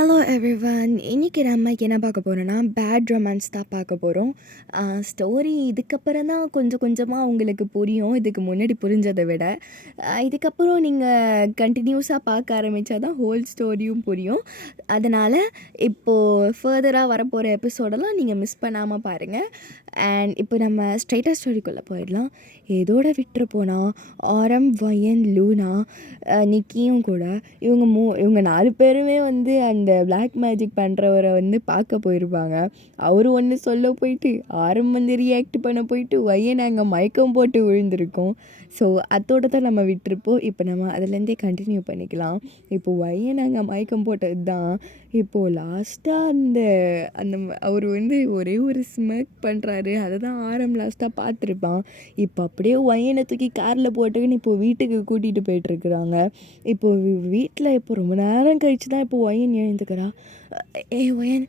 Hello everyone. இன்னைக்கு நம்ம என்ன பார்க்க போறோம்னா, பேட் ரொமான்ஸ் தான் பார்க்க போறோம். ஸ்டோரி இதுக்கப்புறம் தான் கொஞ்சம் கொஞ்சமா உங்களுக்கு புரியும். இதுக்கு முன்னாடி புரிஞ்சத விட. இதுக்கப்புறம் நீங்க கன்டினியூஸா பார்க்க ஆரம்பிச்சா தான் ஹோல் ஸ்டோரியும் புரியும். அதனால இப்போ ஃபர்தரா வரப்போற எபிசோடெல்லாம் நீங்க மிஸ் பண்ணாம பாருங்க. அண்ட் இப்போ நம்ம ஸ்ட்ரெய்ட்டா ஸ்டோரிக்குள்ள போயிடலாம். எதோட விட்டுற போனா, ஆரம், வயன், லூனா, நிக்கியும் கூட இவங்க 4 பேருமே வந்து அந்த பிளாக் மேஜிக் பண்ணுறவரை வந்து பார்க்க போயிருப்பாங்க. அவரு ஒன்று சொல்ல போயிட்டு, ஆரம் வந்து ரியாக்ட் பண்ண போயிட்டு, வயன் அங்கே மயக்கம் போட்டு விழுந்திருக்கோம். ஸோ அதோட தான் நம்ம விட்டுருப்போம். இப்போ நம்ம அதுலேருந்தே கண்டினியூ பண்ணிக்கலாம். இப்போ வயன் அங்கே மயக்கம் போட்டது தான் இப்போது லாஸ்ட்டாக அந்த அந்த அவர் வந்து ஒரே ஒரு ஸ்மர்க் பண்ணுறாரு. அதை தான் ஆரம் லாஸ்ட்டாக பார்த்துருப்பான். இப்போ அப்படியே வயனை தூக்கி காரில் போட்டுக்கின்னு இப்போ வீட்டுக்கு கூட்டிகிட்டு போயிட்டுருக்குறாங்க. இப்போது வீட்டில் இப்போ ரொம்ப நேரம் கழித்து தான் இப்போ வயன் எழுந்துக்கிறா. ஏய் வயன்,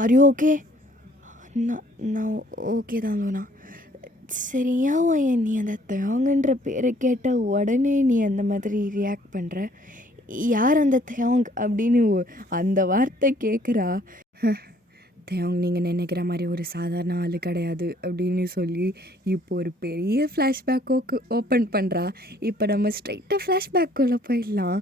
ஆர் யூ ஓகே? நான் ஓகே தான் லோனா. சரியா வயன், நீ அந்த தயாங்குன்ற பேரை கேட்ட உடனே நீ அந்த மாதிரி ரியாக்ட் பண்ணுற? யார் அந்த தயாங் அப்படின்னு அந்த வார்த்தை கேட்குறா. தயாங் நீங்கள் நினைக்கிற மாதிரி ஒரு சாதாரண ஆள் கிடையாது அப்படின்னு சொல்லி இப்போ ஒரு பெரிய ஃப்ளாஷ்பேக் ஓப்பன் பண்ணுறா. இப்போ நம்ம ஸ்ட்ரைட்டாக ஃப்ளாஷ்பேக்குள்ளே போயிடலாம்.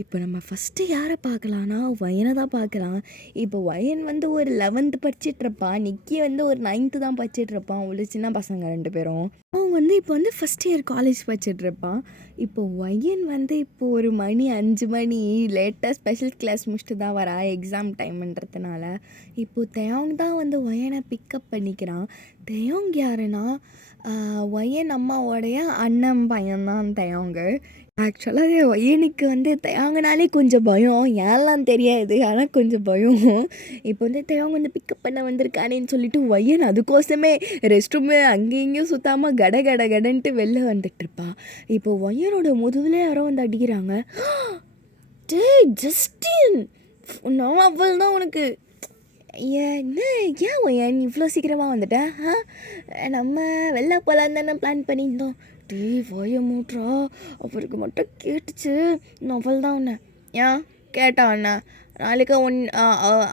இப்போ நம்ம ஃபஸ்ட்டு யாரை பார்க்கலான்னா வயனை தான் பார்க்கலாம். இப்போ வயன் வந்து ஒரு 11th படிச்சிட்ருப்பான். நிக்கி வந்து ஒரு 9th தான் படிச்சிட்ருப்பான். உள்ள சின்ன பசங்க 2 பேரும். அவன் வந்து இப்போ வந்து ஃபஸ்ட் இயர் காலேஜ் படிச்சிட்ருப்பான். இப்போ வயன் வந்து இப்போது ஒரு மணி 5 மணி லேட்டாக ஸ்பெஷல் கிளாஸ் முடிச்சுட்டு தான் வரா, எக்ஸாம் டைம்ன்றதுனால. இப்போது தயாங் தான் வந்து வயனை பிக்கப் பண்ணிக்கிறான். தயாங் யாருன்னா வயன் அம்மாவோடைய அண்ணன் பையன்தான் தயாங்கு. ஆக்சுவலாக வயனுக்கு வந்து தயாங்கனாலே கொஞ்சம் பயம். ஏன்லாம் தெரியாது, ஆனால் கொஞ்சம் பயம். இப்போ வந்து தயாங் வந்து பிக்கப் பண்ண வந்திருக்கானேன்னு சொல்லிட்டு வயன் அதுக்கோசமே ரெஸ்ட் ரூமு அங்கேயும் இங்கேயும் சுத்தாமல் கடன்ட்டு வெளில வந்துட்டுருப்பா. இப்போ வயனோட முதுகில் யாரோ வந்து அடிக்கிறாங்க. டேய் ஜஸ்டின், நான் அவள் தான் உனக்கு. என்ன ஏன் வயன் இவ்வளோ சீக்கிரமாக வந்துட்ட? நம்ம வெளில போகலான்னு தானே பிளான் பண்ணியிருந்தோம். டேய் வாய மூட்றா, அவருக்கு மட்டும் கேட்டுச்சு. அவள் தான் உன்னை ஏன் கேட்டான் அண்ணா? நாளைக்கு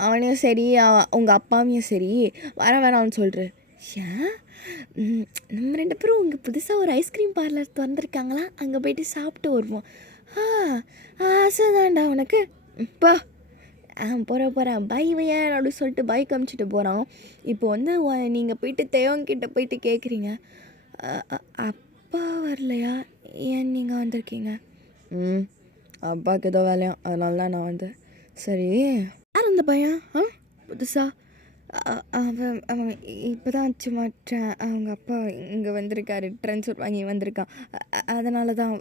அவனையும் சரி உங்கள் அப்பாவையும் சரி வர வேணாம்னு சொல்கிற. ஏன்? நம்ம 2 பேரும் இங்கே புதுசாக ஒரு ஐஸ்கிரீம் பார்லர் திறந்துருக்காங்களா, அங்கே போயிட்டு சாப்பிட்டு வருவோம். ஆசைதான்டா உனக்கு. இப்போ போகிறேன் பை வையன் அப்படின்னு சொல்லிட்டு பைக் அமுச்சிட்டு போகிறான். இப்போ வந்து நீங்கள் போயிட்டு தேவங்கிட்ட போயிட்டு கேட்குறீங்க, அப்பா வரலையா, ஏன் நீங்கள் வந்திருக்கீங்க? அப்பாவுக்கு ஏதோ வேலையாம், அதனால தான் நான் வந்தேன். சரி, யார் அந்த பையன்? புதுசா அவன் இப்போ தான் சும்மா அவங்க அப்பா இங்கே வந்திருக்காரு, ட்ரான்ஸ்ஃபர் வாங்கி வந்திருக்கான். அதனால தான்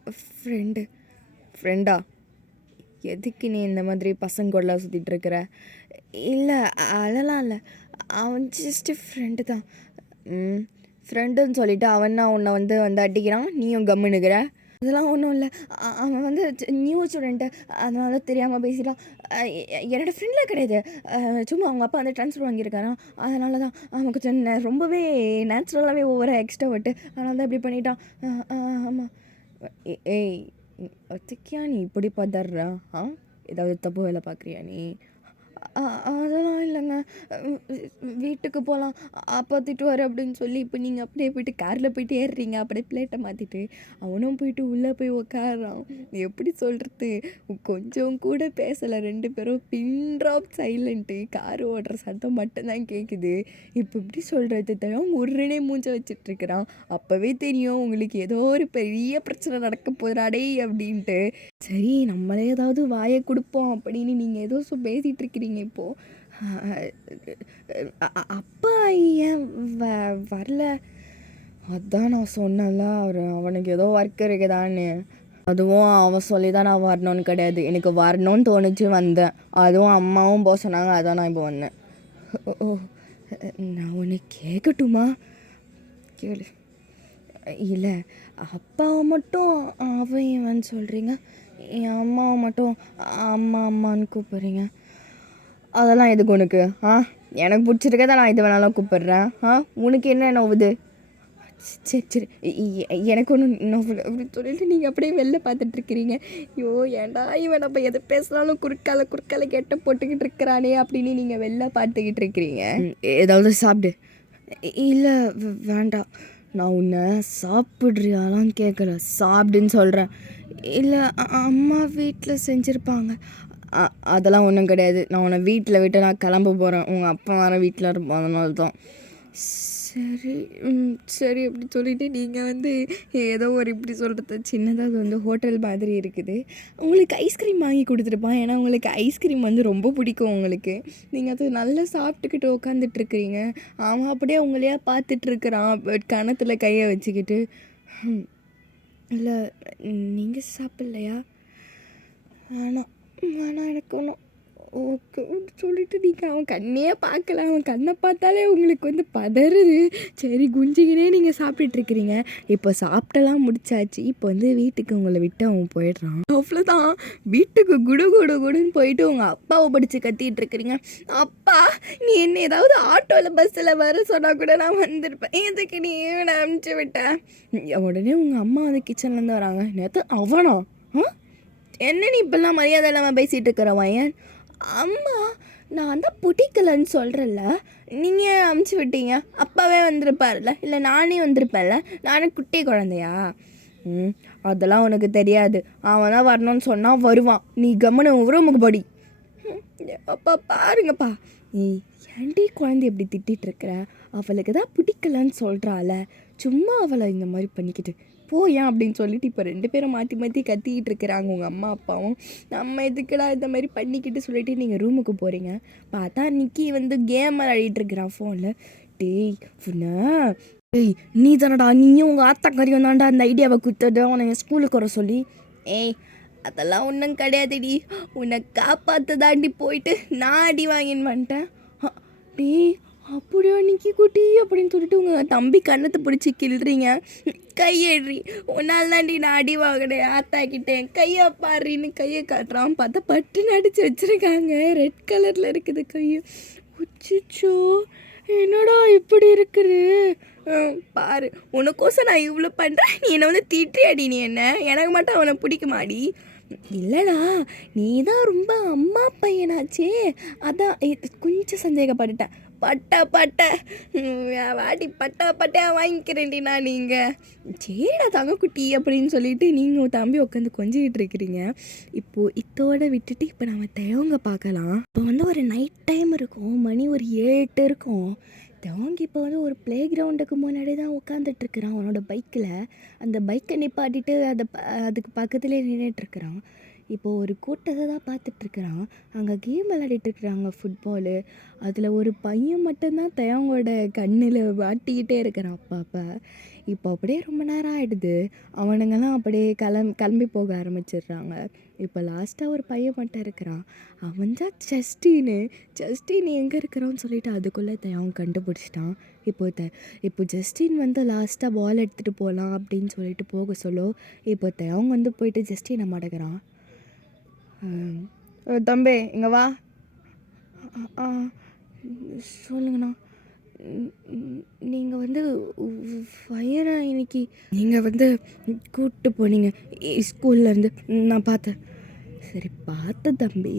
ஃப்ரெண்டா? எதுக்கு நீ இந்த மாதிரி பசங்கூடலாம் சுற்றிட்டுருக்குற? இல்லை அதெல்லாம் இல்லை, அவன் ஜஸ்ட்டு ஃப்ரெண்டு தான். ஃப்ரெண்டுன்னு சொல்லிவிட்டு அவன்னா உன்னை வந்து அடிக்கிறான், நீயும் கம்முன்னுக்கிற? அதெல்லாம் ஒன்றும் இல்லை, அவன் வந்து நியூ ஸ்டூடெண்ட்டு, அதனால தெரியாமல் பேசிட்டான். என்னோடய ஃப்ரெண்டில் கிடையாது, சும்மா அவங்க அப்பா வந்து ட்ரான்ஸ்ஃபர் வாங்கியிருக்காரான். அதனால தான் அவன் கொஞ்சம் ரொம்பவே நேச்சுரலாகவே ஓவராக எக்ஸ்ட்ரோவர்ட்டு, அதனால தான் இப்படி பண்ணிட்டான். ஆமாம். ஏய், ஒத்துக்கியா நீ இப்படி பதறா? ஏதாவது தப்பு வேலை பார்க்குறியா நீ? அதெல்லாம் இல்லைங்க, வீட்டுக்கு போகலாம், அப்பா திட்டுவார் அப்படின்னு சொல்லி இப்போ நீங்கள் அப்படியே போயிட்டு காரில் போயிட்டு ஏறுறீங்க. அப்படியே பிளேட்டை மாற்றிட்டு அவனும் போயிட்டு உள்ளே போய் உக்காடுறான். எப்படி சொல்கிறது, கொஞ்சம் கூட பேசலை. 2 பேரும் பின் ட்ராப் சைலண்ட்டு. கார் ஓடுற சத்தம் மட்டும்தான் கேட்குது. இப்போ எப்படி சொல்கிறது, தயம் உருனே மூஞ்ச வச்சிட்ருக்கிறான். அப்போவே தெரியும் உங்களுக்கு ஏதோ ஒரு பெரிய பிரச்சனை நடக்க போகிறாடே அப்படின்ட்டு. சரி, நம்மளே ஏதாவது வாயை கொடுப்போம் அப்படின்னு நீங்கள் ஏதோ பேசிகிட்டு இருக்கிறீங்க இப்போது. அப்பா ஏன் வரல? அதான் நான் சொன்னேன்ல, அவனுக்கு ஏதோ ஒர்க் இருக்குதான்னு. அதுவும் அவன் சொல்லி தான் நான் வரணும்னு கிடையாது, எனக்கு வரணும்னு தோணுச்சு வந்தேன். அதுவும் அம்மாவும் போக சொன்னாங்க, அதான் நான் இப்போ வந்தேன். ஓ, நான் ஒன்று கேட்கட்டுமா? கேளு. இல்லை, அப்பாவை மட்டும் அவன் இவன் சொல்கிறீங்க, என் அம்மாவை மட்டும் அம்மான்னு கூப்பிட்றீங்க. அதெல்லாம் எதுக்கு உனக்கு? எனக்கு பிடிச்சிருக்கதான் நான் இது வேணாலும் கூப்பிட்றேன். உனக்கு என்ன நோவுது? சரி சரி எனக்கு ஒன்றும் நோவல் அப்படின்னு சொல்லிட்டு நீங்கள் அப்படியே வெளில பார்த்துட்ருக்கிறீங்க. ஐயோ ஏன்டா இவன் நம்ம எதை பேசினாலும் குறுக்கால கெட்ட போட்டுக்கிட்டு இருக்கிறானே அப்படின்னு நீங்கள் வெளில பார்த்துக்கிட்டு இருக்கிறீங்க. ஏதாவது சாப்பிடு. இல்லை வேண்டாம். நான் உன்னை சாப்பிட்றியாலாம் கேட்கல, சாப்பிடுன்னு சொல்கிறேன். இல்லை அம்மா வீட்டில் செஞ்சுருப்பாங்க. அதெல்லாம் ஒன்றும் கிடையாது. நான் உன்னை வீட்டில் விட்டு நான் கிளம்ப போகிறேன். உங்கள் அப்பா வர வீட்டில் இருப்போம், அதனால தான். சரி சரி அப்படி சொல்லிவிட்டு நீங்கள் வந்து ஏதோ ஒரு இப்படி சொல்கிறது சின்னதாக அது வந்து ஹோட்டல் மாதிரி இருக்குது. உங்களுக்கு ஐஸ்கிரீம் வாங்கி கொடுத்துருப்பான். ஏன்னா உங்களுக்கு ஐஸ்கிரீம் வந்து ரொம்ப பிடிக்கும் உங்களுக்கு. நீங்கள் அது நல்லா சாப்பிட்டுக்கிட்டு உட்காந்துட்ருக்குறீங்க. அவன் அப்படியே உங்களையா பார்த்துட்ருக்குறான் கணத்தில் கையை வச்சுக்கிட்டு. இல்லை நீங்கள் சாப்பிட்லையா? வேணாம் வேணாம் எனக்கு ஒன்றும். ஓகே சொல்லிட்டு நீங்கள் அவன் கண்ணையே பார்க்கல. அவன் கண்ணை பார்த்தாலே உங்களுக்கு வந்து பதறுது. சரி குஞ்சிக்கினே நீங்கள் சாப்பிட்டுட்ருக்கிறீங்க. இப்போ சாப்பிட்டெல்லாம் முடிச்சாச்சு. இப்போ வந்து வீட்டுக்கு உங்களை விட்டு அவன் போயிடுறான். அவ்வளோதான். வீட்டுக்கு குடுன்னு போயிட்டு உங்கள் அப்பாவை படித்து கத்திட்டு இருக்கிறீங்க. அப்பா நீ என்ன ஏதாவது ஆட்டோவில் பஸ்ஸில் வர சொன்னால் கூட நான் வந்திருப்பேன். எதுக்கு நீ இவனை அனுப்பிச்சி விட்டேன்? உடனே உங்கள் அம்மா வந்து கிச்சன்லேருந்து வராங்க. நேற்று அவனா என்ன நீ இப்பெல்லாம் மரியாதை இல்லாமல் பேசிகிட்டு இருக்கிற வயன்? அம்மா நான் தான் பிடிக்கலன்னு சொல்கிறேன்ல, நீங்கள் அமுச்சு விட்டீங்க. அப்பாவே வந்திருப்பார்ல, இல்லை நானே வந்திருப்பேன்ல. நானே குட்டி குழந்தையா? அதெல்லாம் உனக்கு தெரியாது. அவன் தான் வரணும்னு சொன்னால் வருவான். நீ கம்முன்னு ரூமுக்கு படி. அப்பா பாருங்கப்பா. ஏன்டி குழந்தை எப்படி திட்டிகிட்ருக்குற? அவளுக்கு தான் பிடிக்கலன்னு சொல்கிறாள். சும்மா அவளை இந்த மாதிரி பண்ணிக்கிட்டு போயேன் அப்படின்னு சொல்லிட்டு இப்போ 2 பேரும் மாற்றி கத்திக்கிட்டு இருக்கிறாங்க உங்கள் அம்மா அப்பாவும். நம்ம எதுக்குடா இந்த மாதிரி பண்ணிக்கிட்டு சொல்லிட்டு நீங்கள் ரூமுக்கு போகிறீங்க. பார்த்தா நிக்கி வந்து கேம் விளையாடிட்டுருக்கிறான் ஃபோனில். டேய் நீ தானடா, நீயும் உங்கள் ஆத்தாக்காரியும் தான்டா அந்த ஐடியாவை கொடுத்தது உன்னை ஸ்கூலுக்கு வர சொல்லி. அதெல்லாம் ஒன்றும் கிடையாதுடி. உன்னை காப்பாற்ற தாண்டி போயிட்டு நான் அடி வாங்கின்னு வந்துட்டேன். டேய் அப்படியா நிக்கி குட்டி அப்படின்னு சொல்லிட்டு உங்கள் தம்பி கண்ணத்தை பிடிச்சி கிள்றீங்க. கையேறி உன்னால் தாண்டி நான் அடி வாங்கினேன் ஆத்தாக்கிட்டேன். கையை பாடுறின்னு கையை காட்டுறான். பார்த்தா பட்டுன்னு அடித்து வச்சுருக்காங்க. ரெட் கலரில் இருக்குது கையை. உச்சிச்சோ என்னடா இப்படி இருக்குது பாரு. உனக்கோசம் நான் இவ்வளோ பண்ணுறேன், நீ என்னை வந்து திட்டுறியாடி? நீ என்ன எனக்கு மட்டும் அவனை பிடிக்குமாடி? இல்லைடா நீ தான் ரொம்ப அம்மா பையனாச்சே, அதான் கொஞ்சம் சந்தேகப்பட்டுட்டேன். பட்டை வாடி பட்டையாக வாங்கிக்கிறேன்டி நான். நீங்கள் சரிடா தங்கக்குட்டி அப்படின்னு சொல்லிட்டு நீங்கள் தம்பி உட்காந்து கொஞ்சிக்கிட்டு இருக்கிறீங்க. இப்போது இதோட விட்டுட்டு இப்போ நம்ம தேவங்க பார்க்கலாம். இப்போ வந்து ஒரு நைட் டைம் இருக்கும், மணி ஒரு 7 இருக்கும். தேவங்க இப்போ வந்து ஒரு ப்ளே கிரவுண்டுக்கு முன்னாடி தான் உட்காந்துட்ருக்குறான் அவனோட பைக்கில். அந்த பைக்கை நிப்பாட்டிட்டு அதுக்கு பக்கத்துலேயே நின்றுட்டுருக்குறான். இப்போது ஒரு கூட்டத்தை தான் பார்த்துட்ருக்குறான். அங்கே கேம் விளையாடிட்டுருக்குறாங்க ஃபுட்பாலு. அதில் ஒரு பையன் மட்டும்தான் தேவங்களோட கண்ணில் மாட்டிக்கிட்டே இருக்கிறான் அப்பப்போ. இப்போ அப்படியே ரொம்ப நேரம் ஆகிடுது. அவனுங்கெல்லாம் அப்படியே கிளம்பி போக ஆரம்பிச்சிடுறாங்க. இப்போ லாஸ்ட்டாக ஒரு பையன் மட்டும் இருக்கிறான். அவன் தான் ஜஸ்டின் எங்கே இருக்கிறான்னு சொல்லிட்டு அதுக்குள்ளே அவன் கண்டுபிடிச்சிட்டான். இப்போ ஜஸ்டின் வந்து லாஸ்ட்டாக பால் எடுத்துகிட்டு போகலாம் அப்படின்னு சொல்லிட்டு போக சொல்ல இப்போ அவங்க வந்து போயிட்டு ஜஸ்டினை மடக்கிறான். தம்பி இங்கே வா. சொல்லுங்கண்ணா. நீங்கள் வந்து பையனை இன்னைக்கு நீங்கள் வந்து கூப்பிட்டு போனீங்க ஸ்கூல்லேருந்து, நான் பார்த்தேன். சரி பார்த்த தம்பி,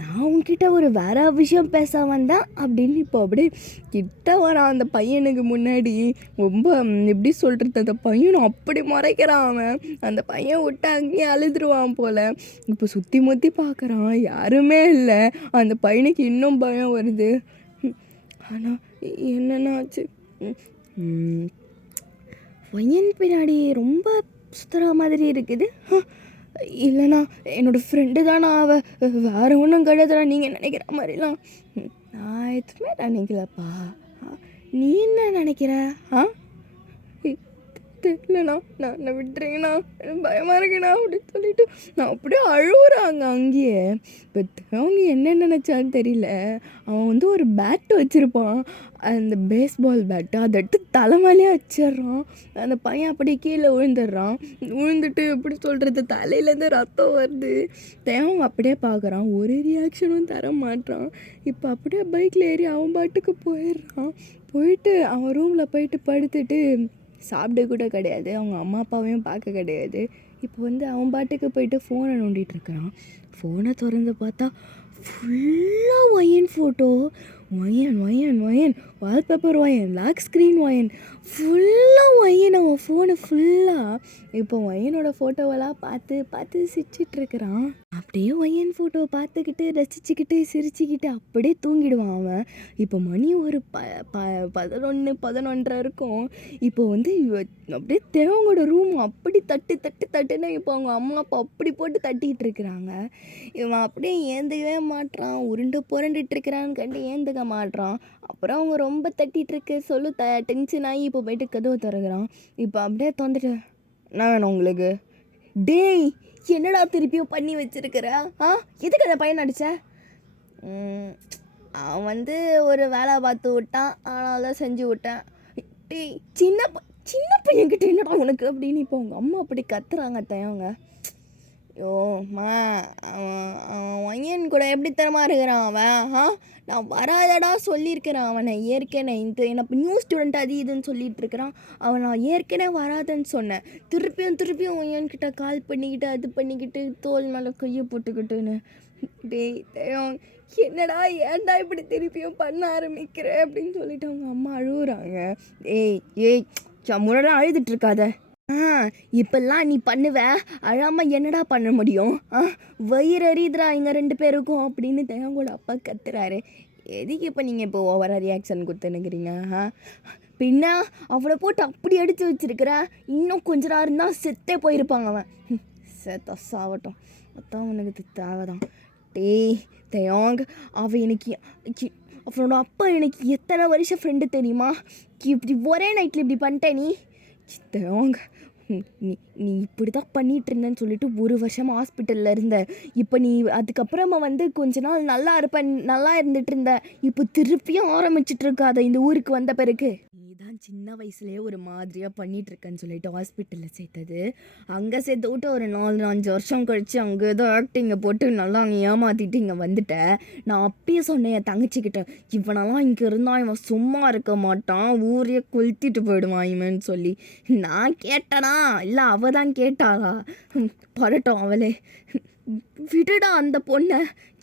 நான் உன்கிட்ட ஒரு வேறு விஷயம் பேச வந்தேன் அப்படின்னு இப்போ அப்படியே கிட்ட வரான் அந்த பையனுக்கு முன்னாடி. ரொம்ப எப்படி சொல்கிறது, அந்த பையனை அப்படி முறைக்கிறான் அவன். அந்த பையன் விட்டு அங்கேயே அழுதுருவான் போல். இப்போ சுற்றி முற்றி பார்க்குறான், யாருமே இல்லை. அந்த பையனுக்கு இன்னும் பயம் வருது. ஆனால் என்னென்ன ஆச்சு? பையன் பின்னாடி ரொம்ப சுற்றுற மாதிரி இருக்குது. இல்லைண்ணா என்னோடய ஃப்ரெண்டு தானா அவள், வேறு ஒன்றும் கிடையாதுண்ணா நீங்கள் நினைக்கிற மாதிரிலாம். நான் எதுவுமே நினைக்கலப்பா. நீ என்ன நினைக்கிற? தெரியலண்ணா, நான் விட்டுறீங்கண்ணா, எனக்கு பயமாக இருக்குண்ணா அப்படின்னு சொல்லிட்டு நான் அப்படியே அழுகுறாங்க அங்கேயே. இப்போ அவங்க என்ன நினச்சான்னு தெரியல. அவன் வந்து ஒரு பேட்டு வச்சுருப்பான், அந்த பேஸ்பால் பேட்டு, அதை எடுத்து தலைமையிலே வச்சிடுறான். அந்த பையன் அப்படியே கீழே விழுந்துட்டு எப்படி சொல்கிறது, தலையிலேருந்து ரத்தம் வருது. தேவன் அப்படியே பார்க்குறான், ஒரு ரியாக்ஷனும் தர மாட்டான். இப்போ அப்படியே பைக்கில் ஏறி அவன் பாட்டுக்கு போயிடுறான். போயிட்டு அவன் ரூமில் போயிட்டு படுத்துட்டு சாப்பிட கூட கிடையாது, அவங்க அம்மா அப்பாவையும் பார்க்க கிடையாது. இப்போ வந்து அவன் பாட்டுக்கு போயிட்டு ஃபோனை நோண்டிகிட்ருக்கிறான். ஃபோனை திறந்து பார்த்தா ஃபுல்லாக ஒயன் ஃபோட்டோ, ஒயன் ஒயன் ஒயன், வால்பேப்பர் ஒயன், லாக் ஸ்க்ரீன் ஒயன், ஃபுல்லாக ஒயன். அவன் ஃபோனு ஃபுல்லாக இப்போ ஒயனோட ஃபோட்டோவெல்லாம் பார்த்து பார்த்து சிரிச்சிட்ருக்கிறான். அப்படியே ஒயன் ஃபோட்டோ பார்த்துக்கிட்டு ரசிச்சுக்கிட்டு சிரிச்சுக்கிட்டு அப்படியே தூங்கிடுவான் அவன். இப்போ மணி ஒரு 11 இருக்கும். இப்போ வந்து அப்படியே தேவங்களோட ரூம் அப்படி தட்டுன்னா இப்போ அவங்க அம்மா அப்பா அப்படி போட்டு தட்டிகிட்டு இருக்கிறாங்க. இவன் அப்படியே ஏந்துக்கவே மாட்றான், புரண்டுட்டு இருக்கிறான்னு கண்டு ஏந்துக்க மாட்றான். அப்புறம் அவங்க ரொம்ப தட்டிகிட்ருக்கு டென்ஷன் ஆகி இப்போ போயிட்டு கதவு திறக்கிறான். இப்போ அப்படியே திறந்துட்டு, என்ன வேணும் உங்களுக்கு? டேய், என்னடா திருப்பியும் பண்ணி வச்சிருக்கிற? எதுக்கு அந்த பையன் அடிச்ச? அவன் வந்து ஒரு வேலை பார்த்து விட்டான், அதனால தான் செஞ்சு விட்டேன். டேய், சின்ன பையன்கிட்ட என்னடா உனக்கு அப்படின்னு இப்போ அவங்க அம்மா அப்படி கத்துறாங்க தயவங்க. யோம்மா, அவன் ஒயன் கூட எப்படி தரமா இருக்கிறான் அவன். நான் வராதடா சொல்லியிருக்கிறேன் அவனை ஏற்கனவே. என்ன நியூ ஸ்டூடெண்ட் அது இதுன்னு சொல்லிட்டு இருக்கிறான். அவன் நான் ஏற்கனவே வராதுன்னு சொன்னேன். திருப்பியும் ஒயன்கிட்ட கால் பண்ணிக்கிட்டு அது பண்ணிக்கிட்டு தோல் மேலே கையை போட்டுக்கிட்டுன்னு. டேய் தயம், என்னடா ஏன்டா இப்படி திருப்பியும் பண்ண ஆரம்பிக்கிற அப்படின்னு சொல்லிட்டு அவங்க அம்மா அழுகுறாங்க. ஏய் முன்னாடி அழுதுட்டு இருக்காத. இப்பெல்லாம் நீ பண்ணுவ, அழாமல் என்னடா பண்ண முடியும்? வயிறு எறியுதுடா இங்கே 2 பேருக்கும் அப்படின்னு தேவங்கோட அப்பா கத்துறாரு. எதுக்கு இப்போ நீங்கள் இப்போ ஓவராக ரியாக்ஷன் கொடுத்துனுக்கிறீங்க? பின்ன அவளை போட்டு அப்படி அடித்து வச்சிருக்கிற, இன்னும் கொஞ்ச நேரம் இருந்தால் செத்தே போயிருப்பாங்க அவன். செத்த சாவட்டும், அதான் அவனுக்கு தேவைதான். டேய் தயோங், அவன் எனக்கு அவனோட அப்பா எனக்கு எத்தனை வருஷம் ஃப்ரெண்டு தெரியுமா? இப்படி ஒரே நைட்டில் இப்படி பண்ணிட்டே நீ தயோங். நீ இப்படி தான் பண்ணிகிட்டு இருந்தேன்னு சொல்லிட்டு 1 வருஷம் ஹாஸ்பிட்டலில் இருந்த. இப்போ நீ அதுக்கப்புறமா வந்து கொஞ்ச நாள் நல்லா இருந்துட்டு இருந்த. இப்போ திருப்பியும் ஆரம்பிச்சிட்ருக்காத இந்த ஊருக்கு வந்த பிறகு. நீ தான் சின்ன வயசுலேயே ஒரு மாதிரியாக பண்ணிகிட்ருக்கேன்னு சொல்லிட்டு ஹாஸ்பிட்டலில் சேர்த்தது. அங்கே சேர்த்து விட்டு ஒரு 4-5 வருஷம் கழித்து அங்கே ஏதோ ஆக்டிங்கை போட்டு நல்லா அங்கே ஏமாற்றிட்டு இங்கே வந்துட்டேன். நான் அப்பயே சொன்னேன் என் தங்கச்சிக்கிட்ட, இவனெல்லாம் இங்கே இருந்தால் இவன் சும்மா இருக்க மாட்டான், ஊரையே கொளுத்திட்டு போயிடுவான் இவன்னு சொல்லி. நான் கேட்டனா இல்லை அவள் தான் கேட்டாளா? பரட்டும் அவளே, விடுடா அந்த பொண்ணை.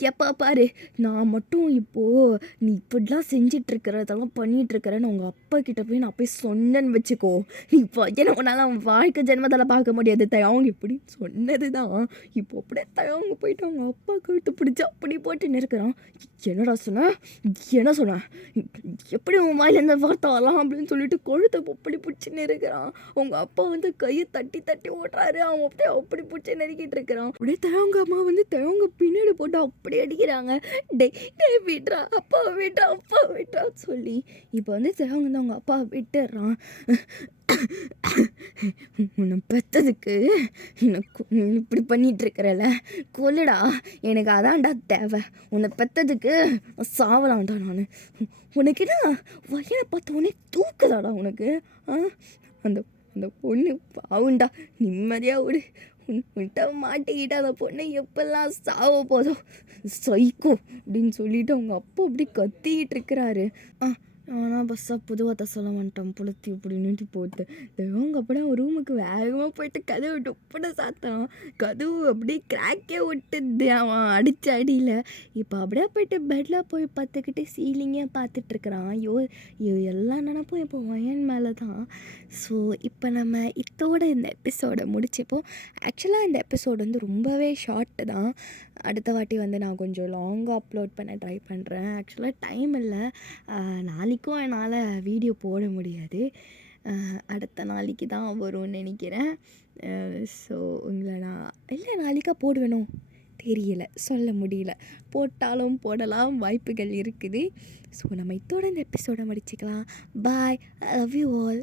எப்போ பாரு நான் மட்டும் இப்போது நீ இப்படிலாம் செஞ்சிட்ருக்கிறதெல்லாம் பண்ணிகிட்ருக்கிறேன்னு உங்கள் அப்பா கிட்ட போய் நான் போய் சொன்னேன்னு வச்சுக்கோ, நீ பையனை உன்னால் அவன் வாழ்க்கை ஜென்மத்தில் பார்க்க முடியாது தயவங்க இப்படின்னு சொன்னது தான். இப்போ அப்படியே தயவங்க போயிட்டு அவங்க அப்பா கழுத்து பிடிச்சி அப்படி போட்டு நிற்கிறான். என்னடா என்ன சொன்ன? எப்படி உன் வாயிலேருந்து வார்த்தை வரலாம் அப்படின்னு சொல்லிட்டு கொழுத்தை அப்படி பிடிச்சி நிற்கிறான். உங்கள் அப்பா வந்து கையை தட்டி ஓட்டுறாரு. அவன் அப்படியே அப்படி பிடிச்சி நெருக்கிட்டு இருக்கிறான். அப்படியே தயவங்க அம்மா வந்து தயவங்க பின்னாடி போட்டு அப்படி அடிக்கிறாங்க. டே விட்றா, அப்பா விட்றா சொல்லி இப்போ வந்து தயவங்க வந்து அவங்க அப்பா விட்டுறான். உன்னை பெற்றதுக்கு எனக்கு இப்படி பண்ணிகிட்ருக்கிறல, கொல்லுடா, எனக்கு அதான்டா தேவை. உன்னை பெற்றதுக்கு சாவலாம்டா நான். உனக்கு என்ன வயலை பார்த்தோன்னே தூக்குதாடா உனக்கு? அந்த அந்த பொண்ணு பாவுண்டா, நிம்மதியாக விடு. உன்கிட்ட மாட்டிக்கிட்ட அந்த பொண்ணை எப்பெல்லாம் சாவ போதோ சைக்கோ அப்படின்னு சொல்லிட்டு அவங்க அப்பா அப்படி கத்திக்கிட்டு இருக்கிறாரு. ஆனால் பஸ்ஸாக புதுவாக சொல்ல மாட்டேன் புலத்தி இப்படின்னுட்டு போட்டு தேவங்க அப்படியே அவன் ரூமுக்கு வேகமாக போயிட்டு கதவு விட்டு உப்பட சாத்தனான். கதவு அப்படியே கிராக்கே விட்டுது அவன் அடித்த அடியில். இப்போ அப்படியே போயிட்டு பெட்டில் போய் பார்த்துக்கிட்டு சீலிங்கே பார்த்துட்ருக்குறான். எல்லா நினப்பும் இப்போ ஒயன் மேலே தான். ஸோ இப்போ நம்ம இதோட இந்த எபிசோடை முடிச்சப்போ, ஆக்சுவலாக இந்த எபிசோடு வந்து ரொம்பவே ஷார்ட்டு தான். அடுத்த வாட்டி வந்து நான் கொஞ்சம் லாங்காக அப்லோட் பண்ண ட்ரை பண்ணுறேன். ஆக்சுவலாக டைம் இல்லை, நாளைக்கும் என்னால் வீடியோ போட முடியாது. அடுத்த நாளைக்கு தான் வரும்னு நினைக்கிறேன். ஸோ உங்களை நான் இல்லை நாளைக்கா போடுவேணும் தெரியல, சொல்ல முடியல. போட்டாலும் போடலாம், வாய்ப்புகள் இருக்குது. ஸோ நம்ம இதோட இந்த எபிசோடை முடிச்சுக்கலாம். பாய், ஐ லவ் யூ ஆல்.